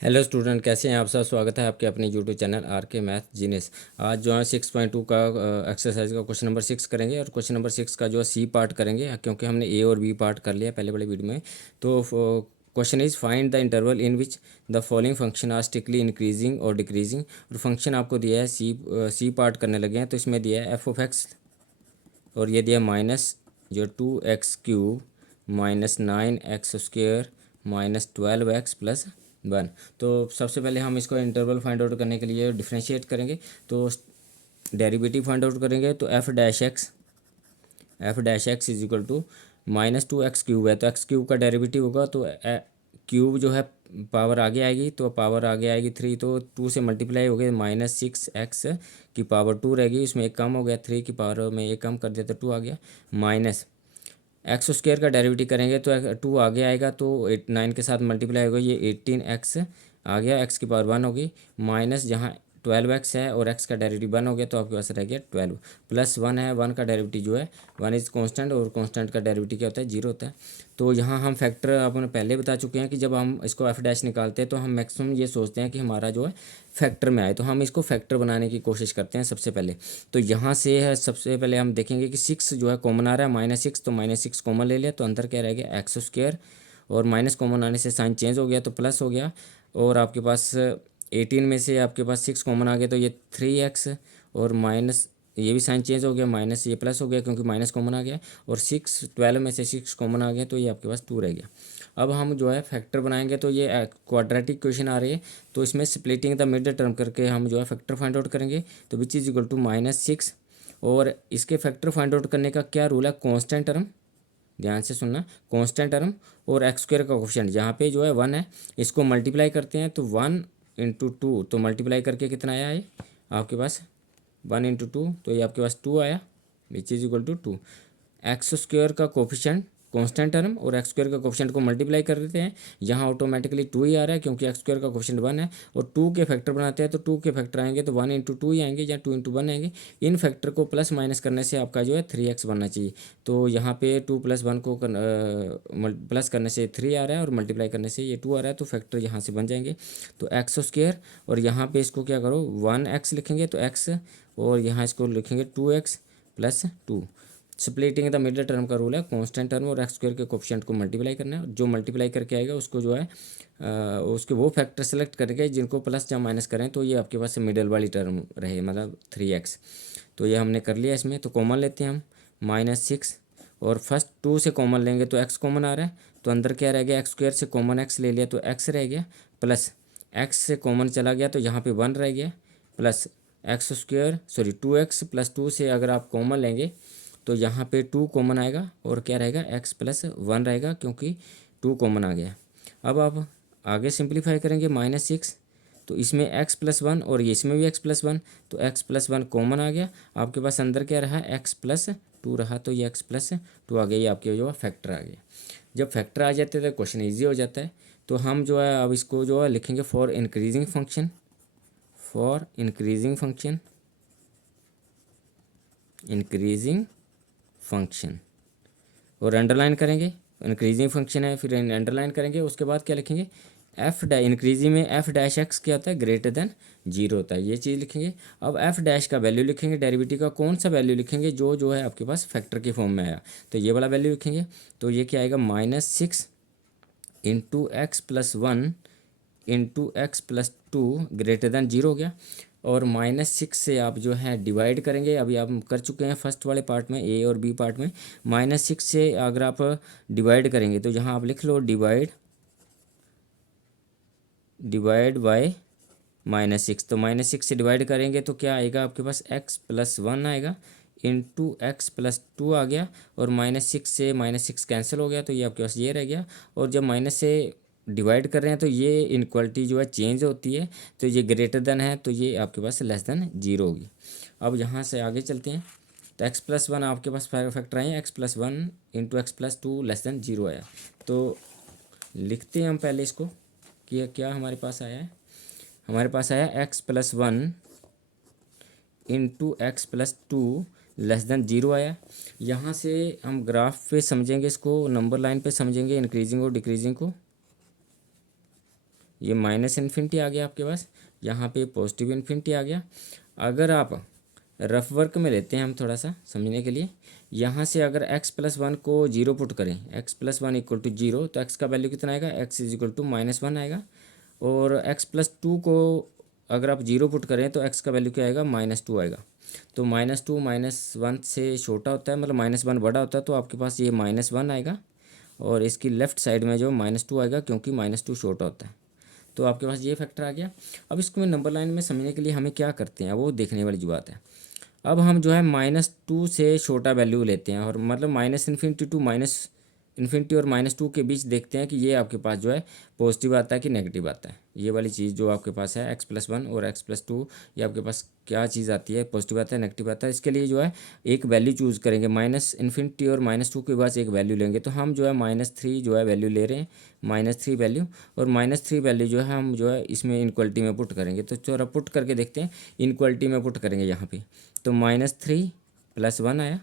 Hello student, कैसे हैं आप सब। स्वागत है आपके अपने यूट्यूब चैनल आर के मैथ जीनियस। आज जो है 6.2 का एक्सरसाइज का क्वेश्चन नंबर 6 करेंगे और क्वेश्चन नंबर 6 का जो है सी पार्ट करेंगे, क्योंकि हमने ए और बी पार्ट कर लिया पहले बड़े वीडियो में। तो question is find the interval in which the following function are strictly increasing और डिक्रीजिंग। और फंक्शन आपको दिया है सी पार्ट करने लगे हैं, तो इसमें दिया है एफ ऑफ एक्स और ये दिया माइनस जो 2x³ -9x² -12x+1। तो सबसे पहले हम इसको इंटरवल फाइंड आउट करने के लिए डिफ्रेंशिएट करेंगे। तो डेरिवेटिव फाइंड आउट करेंगे तो f dash x is equal to -2x³ है, तो x³ का डेरिवेटिव होगा तो क्यूब जो है पावर आगे आएगी, तो पावर आगे आएगी 3, तो 2 से मल्टीप्लाई हो गया -6x⁻² रहेगी। इसमें एक कम हो गया, 3 की पावर में एक कम कर दिया तो 2 आ गया। माइनस x² का डेरिवेटिव करेंगे तो 2 आगे आएगा, तो 9 के साथ मल्टीप्लाई होगा, ये 18x आ गया, x की पावर 1 होगी। माइनस जहाँ 12x है और x का डेरिवेटिव 1 हो गया, तो आपके पास रह गया 12 प्लस 1 है। 1 का डेरिवेटिव जो है 1 इज़ कांस्टेंट, और कांस्टेंट का डेरिवेटिव क्या होता है, 0 होता है। तो यहाँ हम फैक्टर आपने पहले बता चुके हैं कि जब हम इसको f डैश निकालते हैं तो हम मैक्सिमम ये सोचते हैं कि हमारा जो है फैक्टर में आए, तो हम इसको फैक्टर बनाने की कोशिश करते हैं सबसे पहले। तो यहाँ से है, सबसे पहले हम देखेंगे कि 6 जो है कॉमन आ रहा है, -6, तो -6 कॉमन ले लिया, तो अंदर क्या रह गया x², और माइनस कॉमन आने से साइन चेंज हो गया तो प्लस हो गया। और आपके पास 18 में से आपके पास 6 कॉमन आ गया, तो ये 3x, और माइनस ये भी साइन चेंज हो गया, माइनस ये प्लस हो गया क्योंकि माइनस कॉमन आ गया, और 12 में से 6 कॉमन आ गया, तो ये आपके पास 2 रह गया। अब हम जो है फैक्टर बनाएंगे, तो ये क्वाड्रेटिक क्वेश्चन आ रही है, तो इसमें स्प्लिटिंग द मिड टर्म करके हम जो है फैक्टर फाइंड आउट करेंगे। तो विच इज इक्वल टू -6, और इसके फैक्टर फाइंड आउट करने का क्या रूल है, कांस्टेंट टर्म, ध्यान से सुनना, कांस्टेंट टर्म और x² का कोफिशिएंट जहाँ पे जो है 1 है, इसको मल्टीप्लाई करते हैं, तो 1 × 2, तो मल्टीप्लाई करके कितना आया है आपके पास 1 × 2, तो ये आपके पास 2 आया, विच इज इक्वल टू 2। x² का कोफिशिएंट कांस्टेंट टर्म और x² का कोफिशिएंट को मल्टीप्लाई कर देते हैं, यहाँ ऑटोमेटिकली 2 ही आ रहा है क्योंकि x² का कोफिशिएंट 1 है, और 2 के फैक्टर बनाते हैं तो 2 के फैक्टर आएंगे तो 1 × 2 ही आएंगे या 2 × 1 आएंगे। इन फैक्टर को प्लस माइनस करने से आपका जो है 3x बनना चाहिए, तो यहाँ पे 2 + 1 को प्लस करने से 3 आ रहा है और मल्टीप्लाई करने से ये 2 आ रहा है, तो फैक्टर यहाँ से बन जाएंगे। तो x², और यहाँ पे इसको क्या करो 1x लिखेंगे तो x, और यहाँ इसको लिखेंगे 2x + 2। Splitting the middle term का रूल है, कांस्टेंट टर्म और x² के कोफिशिएंट को मल्टीप्लाई करना है, जो मल्टीप्लाई करके आएगा उसको जो है उसके वो फैक्टर सेलेक्ट करके जिनको प्लस या माइनस करें, तो ये आपके पास मिडिल वाली टर्म रहे, मतलब 3x। तो ये हमने कर लिया इसमें, तो कॉमन लेते हैं हम -6, और फर्स्ट 2 से कॉमन लेंगे तो x कॉमन आ रहा है, तो अंदर क्या रह गया, x² से कॉमन x ले लिया तो x रह गया, प्लस x से कॉमन चला गया तो यहाँ पे 1 रह गया, प्लस x² 2x + 2 से अगर आप कॉमन लेंगे तो यहाँ पे 2 कॉमन आएगा, और क्या रहेगा x + 1 रहेगा क्योंकि 2 कॉमन आ गया। अब आप आगे सिंप्लीफाई करेंगे -6, तो इसमें x + 1 और ये इसमें भी x + 1, तो x + 1 कॉमन आ गया, आपके पास अंदर क्या रहा x + 2 रहा, तो ये x + 2 आ गया, ये आपके जो है फैक्टर आ गया। जब फैक्टर आ जाते हैं तो क्वेश्चन ईजी हो जाता है। तो हम जो है अब इसको जो है लिखेंगे for increasing function, increasing function, और अंडरलाइन करेंगे, इंक्रीजिंग फंक्शन है, फिर अंडरलाइन करेंगे, उसके बाद क्या लिखेंगे इंक्रीजिंग में f डैश क्या होता है, ग्रेटर देन 0 होता है, ये चीज़ लिखेंगे। अब f डैश का वैल्यू लिखेंगे, डेरिवेटिव का कौन सा वैल्यू लिखेंगे जो है आपके पास फैक्टर की फॉर्म में आया, तो ये वाला वैल्यू लिखेंगे। तो ये क्या आएगा, -6 × x + 1 × x + 2 ग्रेटर देन 0 हो गया, और -6 से आप जो है डिवाइड करेंगे, अभी आप कर चुके हैं फर्स्ट वाले पार्ट में, ए और बी पार्ट में। -6 से अगर आप डिवाइड करेंगे तो यहाँ आप लिख लो डिवाइड बाय -6, तो -6 से डिवाइड करेंगे तो क्या आएगा आपके पास x + 1 आएगा × x + 2 आ गया, और -6 से -6 कैंसिल हो गया, तो ये आपके पास ये रह गया। और जब माइनस से डिवाइड कर रहे हैं तो ये इनक्वालिटी जो है चेंज होती है, तो ये ग्रेटर देन है, तो ये आपके पास लेस देन 0 होगी। अब यहाँ से आगे चलते हैं, तो x + 1 आपके पास फैक्टर आए हैं, x + 1 × x + 2 लेस देन 0 आया। तो लिखते हैं हम पहले इसको कि क्या हमारे पास आया है, हमारे पास आया x + 1 × x + 2 लेस देन 0 आया। यहाँ से हम ग्राफ पे समझेंगे, इसको नंबर लाइन पे समझेंगे इंक्रीजिंग और डिक्रीजिंग को। ये माइनस इन्फिनिटी आ गया आपके पास, यहाँ पे पॉजिटिव इन्फिनिटी आ गया। अगर आप रफ वर्क में लेते हैं हम थोड़ा सा समझने के लिए, यहाँ से अगर x+1 को जीरो पुट करें, x+1 इक्वल टू जीरो, तो x का वैल्यू कितना आएगा, x इज इक्वल टू -1 आएगा। और x+2 को अगर आप जीरो पुट करें तो x का वैल्यू क्या आएगा, -2 आएगा। तो -2 -1 से छोटा होता है, मतलब -1 बड़ा होता है, तो आपके पास ये -1 आएगा। और इसकी लेफ्ट साइड में जो -2 आएगा, क्योंकि -2 छोटा होता है। तो आपके पास ये फैक्टर आ गया। अब इसको मैं नंबर लाइन में समझने के लिए हमें क्या करते हैं, वो देखने वाली जो बात है। अब हम जो है -2 से छोटा वैल्यू लेते हैं, और मतलब -इन्फिनिटी टू -इन्फिनिटी और -2 के बीच देखते हैं कि ये आपके पास जो है पॉजिटिव आता है कि नेगेटिव आता है। ये वाली चीज़ जो आपके पास है x+1 और x+2, ये आपके पास क्या चीज़ आती है, पॉजिटिव आता है नेगेटिव आता है। इसके लिए जो है एक वैल्यू चूज़ करेंगे, -इन्फिनिटी और -2 के बाद एक वैल्यू लेंगे। तो हम जो है -3 जो है वैल्यू ले रहे हैं, -3 वैल्यू। और -3 वैल्यू जो है हम जो है इसमें इनक्वलिटी में पुट करेंगे। तो थोड़ा पुट करके देखते हैं, इनक्वलिटी में पुट करेंगे यहाँ पे। तो -3 + 1 आया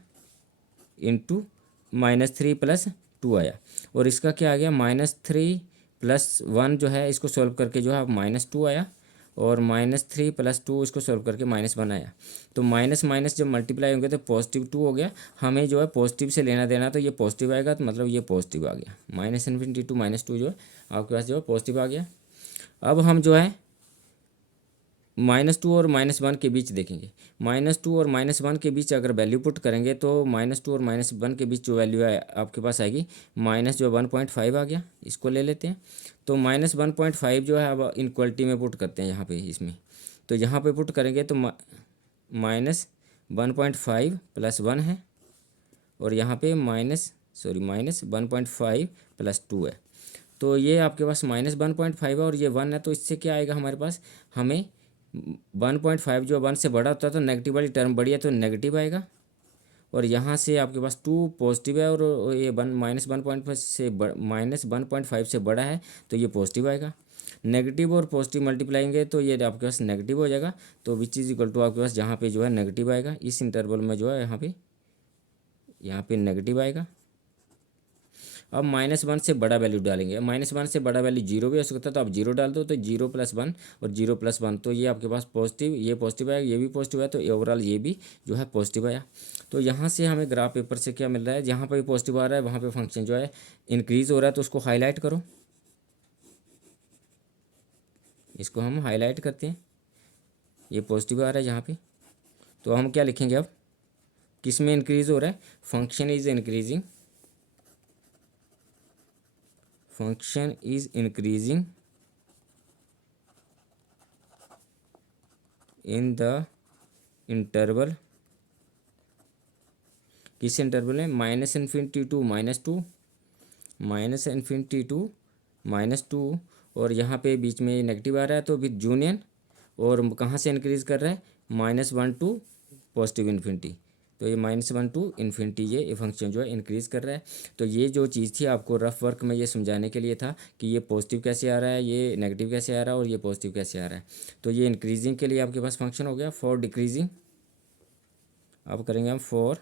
इंटू -3 + 2 आया। और इसका क्या आ गया, -3 + 1 जो है इसको सॉल्व करके जो है -2 आया। और -3 + 2 इसको सॉल्व करके -1 आया। तो माइनस माइनस जब मल्टीप्लाई होंगे तो +2 हो गया। हमें जो है पॉजिटिव से लेना देना, तो ये पॉजिटिव आएगा, तो मतलब ये पॉजिटिव आ गया। -इन्फिनिटी टू -2 जो है आपके पास जो है पॉजिटिव आ गया। अब हम जो है -2 और -1 के बीच देखेंगे। -2 और -1 के बीच अगर वैल्यू पुट करेंगे तो -2 और -1 के बीच जो वैल्यू है आपके पास आएगी, माइनस जो 1.5 आ गया, इसको ले लेते हैं। तो -1.5 जो है अब इनक्वलिटी में पुट करते हैं यहाँ पे इसमें। तो यहाँ पे पुट करेंगे तो -1.5 + 1 है, और यहाँ पे -1.5 + 2 है। तो ये आपके पास -1.5 है और ये 1 है, तो इससे क्या आएगा हमारे पास, हमें 1.5 जो 1 से बड़ा होता है तो नेगेटिव वाली टर्म बड़ी है तो नेगेटिव आएगा। और यहाँ से आपके पास 2 पॉजिटिव है, और ये -1.5 से -1.5 से बड़ा है तो ये पॉजिटिव आएगा। नेगेटिव और पॉजिटिव मल्टीप्लाएंगे तो ये आपके पास नेगेटिव हो जाएगा। तो विच इज इक्वल टू आपके पास जहाँ पे जो है नेगेटिव आएगा, इस इंटरवल में जो है यहाँ पे नेगेटिव आएगा। अब -1 से बड़ा वैल्यू डालेंगे। -1 से बड़ा वैल्यू जीरो भी हो सकता है, तो आप जीरो डाल दो, तो 0 + 1 और 0 + 1, तो ये आपके पास पॉजिटिव, ये पॉजिटिव आया, ये भी पॉजिटिव है, तो ओवरऑल ये भी जो है पॉजिटिव आया। तो यहाँ से हमें ग्राफ पेपर से क्या मिल रहा है, जहाँ पर भी पॉजिटिव आ रहा है वहाँ पे फंक्शन जो है इंक्रीज हो रहा है, तो उसको हाईलाइट करो। इसको हम हाईलाइट करते हैं, ये पॉजिटिव आ रहा है यहाँ पे। तो हम क्या लिखेंगे अब, किस में इंक्रीज हो रहा है, function is increasing, function is increasing in the interval, किस इंटरवल में, -इन्फिनिटी टू -2, -इन्फिनिटी टू -2, और यहाँ पे बीच में नेगेटिव आ रहा है तो विद यूनियन, और कहाँ से इंक्रीज कर रहा है, -1 टू पॉजिटिव इन्फिनिटी। तो ये -1 टू इन्फिनिटी ये फंक्शन जो है इंक्रीज कर रहा है। तो ये जो चीज़ थी आपको रफ वर्क में ये समझाने के लिए था कि ये पॉजिटिव कैसे आ रहा है, ये नेगेटिव कैसे आ रहा है, और ये पॉजिटिव कैसे आ रहा है। तो ये इंक्रीजिंग के लिए आपके पास फंक्शन हो गया। फॉर डिक्रीजिंग, अब करेंगे हम for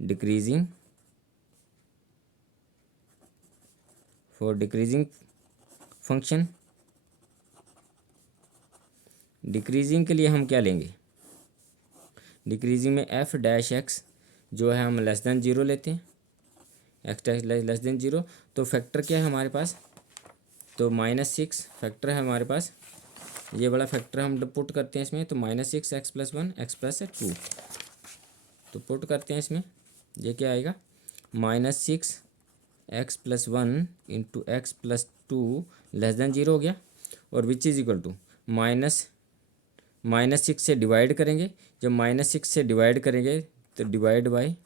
decreasing, for decreasing function, decreasing के लिए हम क्या लेंगे, डिक्रीजिंग में f' जो है हम <0 लेते हैं, x' <0। तो फैक्टर क्या है हमारे पास, तो -6 फैक्टर है हमारे पास, ये बड़ा फैक्टर हम पुट करते हैं इसमें। तो -6 x+1 x+2, तो पुट करते हैं इसमें, ये क्या आएगा, -6 x+1 इंटू x+2 <0 हो गया। और विच इज इक्वल टू -6 से डिवाइड करेंगे, जब -6 से डिवाइड करेंगे तो डिवाइड बाय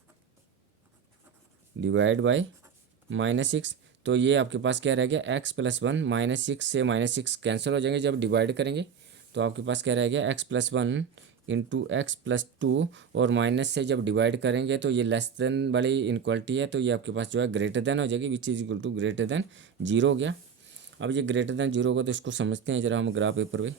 -6, तो ये आपके पास क्या रह गया, x+1, -6 से -6 कैंसिल हो जाएंगे जब डिवाइड करेंगे। तो आपके पास क्या रह गया, x+1 इंटू x+2, और माइनस से जब डिवाइड करेंगे तो ये लेस देन वाली इनक्वलिटी है, तो ये आपके पास जो है ग्रेटर देन हो जाएगी, which is equal to greater than 0 हो गया। अब ये ग्रेटर देन 0 होगा तो इसको समझते हैं जरा हम ग्राफ पेपर पे,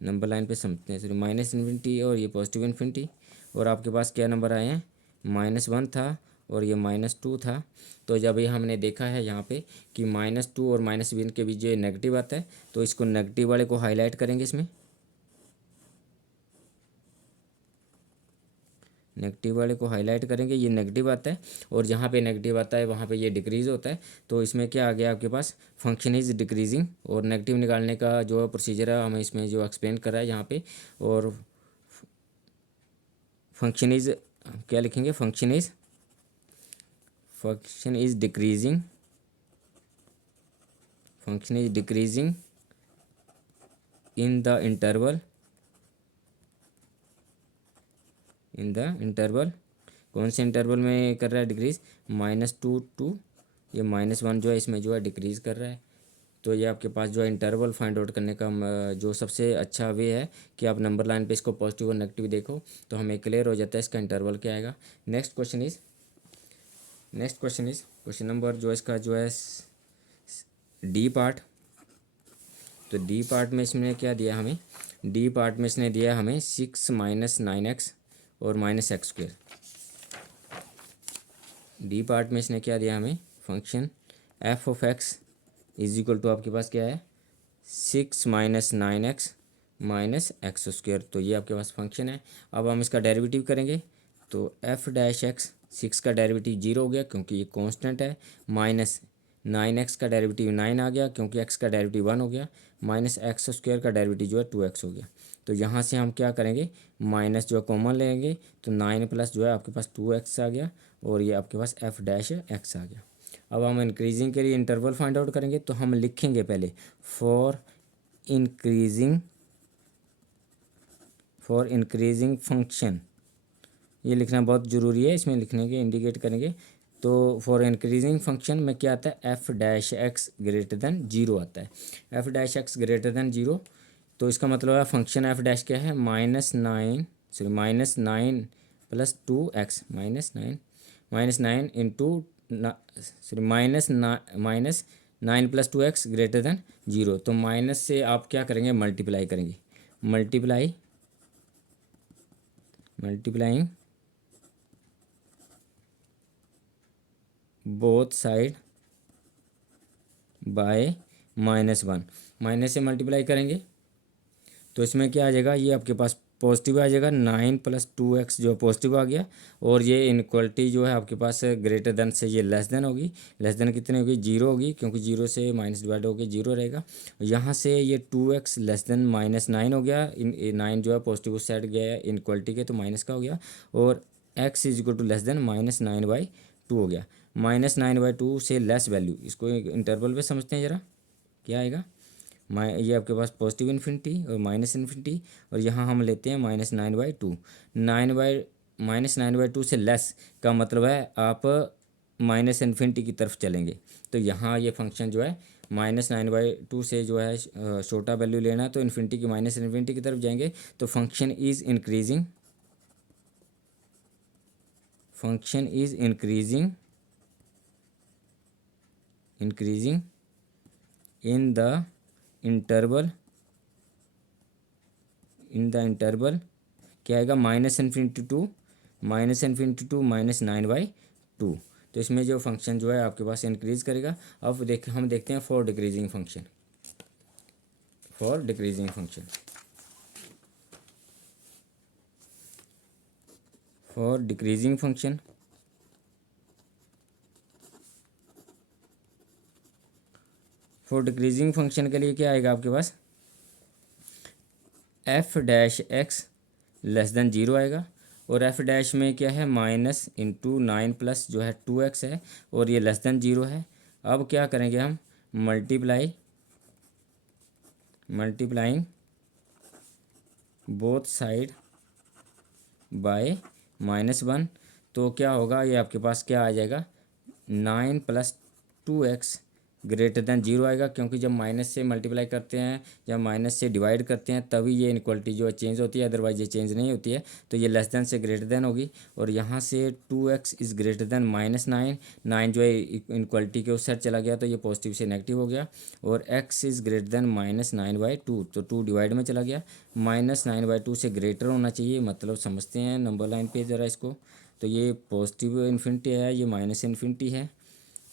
नंबर लाइन पे समझते हैं। सॉरी, -इन्फिनिटी और ये पॉजिटिव इन्फिनिटी, और आपके पास क्या नंबर आए हैं, -1 था और ये -2 था। तो जब ये हमने देखा है यहाँ पे कि -2 और -1 के बीच जो नेगेटिव आता है, तो इसको नेगेटिव वाले को हाईलाइट करेंगे इसमें, नेगेटिव वाले को हाईलाइट करेंगे, ये नेगेटिव आता है। और जहाँ पे नेगेटिव आता है वहाँ पे ये डिक्रीज़ होता है। तो इसमें क्या आ गया आपके पास, फंक्शन इज़ डिक्रीजिंग। और नेगेटिव निकालने का जो प्रोसीजर है हमें इसमें जो एक्सप्लेन करा है यहाँ पे। और फंक्शन इज़ क्या लिखेंगे, function is decreasing, function is decreasing in the interval, in the interval. कौन से इंटरवल में कर रहा है डिक्रीज, -2 टू ये -1 जो है इसमें जो है डिक्रीज़ कर रहा है। तो ये आपके पास जो है इंटरवल फाइंड आउट करने का जो सबसे अच्छा वे है कि आप नंबर लाइन पे इसको पॉजिटिव और नेगेटिव देखो तो हमें क्लियर हो जाता है इसका इंटरवल क्या आएगा। Next question is question number जो इसका जो है डी पार्ट। तो डी पार्ट में इसने क्या दिया हमें, डी पार्ट में इसने दिया हमें 6 - 9x और -x²। डी पार्ट में इसने क्या दिया हमें, function f(x) is equal to आपके पास क्या है 6 - 9x -x²। तो ये आपके पास फंक्शन है। अब हम इसका डेरिवेटिव करेंगे तो f'(x), 6 का डेरिवेटिव 0 हो गया क्योंकि ये कांस्टेंट है, -9x का डेरिवेटिव 9 आ गया क्योंकि x का डेरिवेटिव 1 हो गया, -x² का डेरिवेटिव जो है 2x हो गया। तो यहाँ से हम क्या करेंगे, माइनस जो है कॉमन लेंगे तो 9 प्लस जो है आपके पास 2x आ गया और ये आपके पास f'(x) आ गया। अब हम इंक्रीजिंग के लिए इंटरवल फाइंड आउट करेंगे तो हम लिखेंगे पहले फॉर इंक्रीजिंग फंक्शन, ये लिखना बहुत ज़रूरी है, इसमें लिखने के इंडिकेट करेंगे। तो फॉर इंक्रीजिंग फंक्शन में क्या आता है, f'(x) ग्रेटर देन 0 आता है, f'(x) ग्रेटर देन 0। तो इसका मतलब है फंक्शन f' क्या है, -9 plus 2x, -9 into -9 plus 2x greater than 0। तो माइनस से आप क्या करेंगे, मल्टीप्लाई करेंगे, multiplying both side by -1, minus से मल्टीप्लाई करेंगे तो इसमें क्या आ जाएगा, ये आपके पास पॉजिटिव आ जाएगा, 9 प्लस 2x जो पॉजिटिव आ गया। और ये इनक्वलिटी जो है आपके पास ग्रेटर देन से ये लेस देन होगी, लेस देन कितनी होगी, 0 होगी क्योंकि 0 से माइनस डिवाइड होकर 0 रहेगा। यहाँ से ये 2x लेस देन -9 हो गया, 9 जो है पॉजिटिव उस साइड गया है इनक्वलिटी के तो माइनस का हो गया। और x is equal to less than -9/2 हो गया। -9/2 से लेस वैल्यू, इसको इंटरवल पे समझते हैं ज़रा क्या आएगा, ये आपके पास पॉजिटिव इन्फिनिटी और माइनस इन्फिनिटी, और यहाँ हम लेते हैं -9/2। -9/2 से लेस का मतलब है आप माइनस इन्फिनिटी की तरफ चलेंगे। तो यहाँ ये फंक्शन जो है -9/2 से जो है छोटा वैल्यू लेना है तो इन्फिनिटी की माइनस इन्फिनिटी की तरफ जाएंगे। तो function is increasing in the interval क्या आएगा, -∞ टू -9/2। तो इसमें जो फंक्शन जो है आपके पास इंक्रीज करेगा। अब हम देखते हैं for decreasing function, for decreasing function के लिए क्या आएगा आपके पास, f'(x) लेस देन 0 आएगा। और f' में क्या है, माइनस इंटू 9 प्लस जो है 2x है और ये लेस देन 0 है। अब क्या करेंगे हम, मल्टीप्लाइंग बोथ साइड बाय -1। तो क्या होगा, ये आपके पास क्या आ जाएगा, 9 प्लस 2x ग्रेटर देन 0 आएगा क्योंकि जब माइनस से मल्टीप्लाई करते हैं, जब माइनस से डिवाइड करते हैं तभी ये इनक्वलिटी जो है चेंज होती है, अदरवाइज ये चेंज नहीं होती है। तो ये लेस देन से ग्रेटर देन होगी और यहाँ से 2x इज़ ग्रेटर देन -9, 9 जो है इनक्वलिटी के उस साइड चला गया तो ये पॉजिटिव से नेगेटिव हो गया। और x इज़ ग्रेटर देन -9/2 तो 2 डिवाइड में चला गया, -9/2 से ग्रेटर होना चाहिए, मतलब समझते हैं नंबर लाइन पे ज़रा इसको। तो ये पॉजिटिव इन्फिनिटी है, ये माइनस इन्फिनिटी है।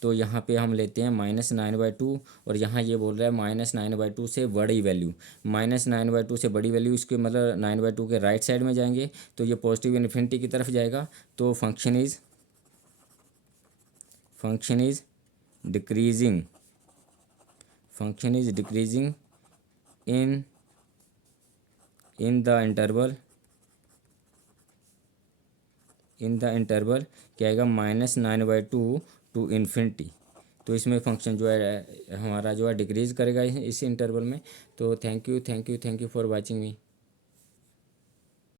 तो यहाँ पे हम लेते हैं -9/2 और यहाँ ये बोल रहा है -9/2 से बड़ी वैल्यू। -9/2 से बड़ी वैल्यू, इसके मतलब 9/2 के राइट साइड में जाएंगे तो ये पॉजिटिव इन्फिनिटी की तरफ जाएगा। तो function is decreasing in the interval क्या आएगा, -9/2 टू इन्फिनिटी। तो इसमें फंक्शन जो है हमारा जो है डिक्रीज़ करेगा इस इंटरवल में। तो thank you for watching me.